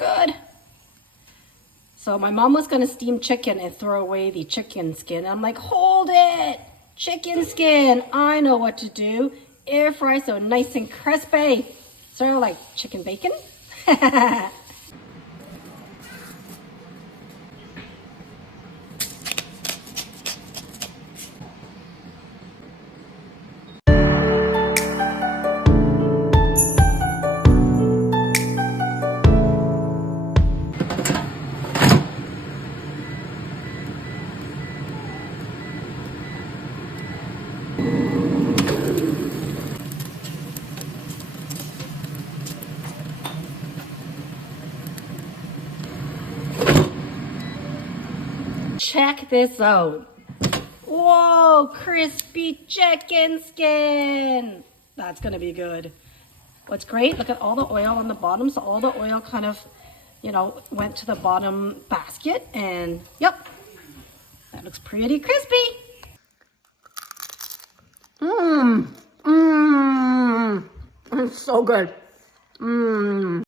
good. So my mom was gonna steam chicken and throw away the chicken skin. I'm like, hold it, chicken skin. I know what to do. Air fry so nice and crispy. Sort of like chicken bacon. Check this out. Whoa, crispy chicken skin. That's gonna be good. What's great, look at all the oil on the bottom. So all the oil kind of, went to the bottom basket, and yep, that looks pretty crispy. It's so good.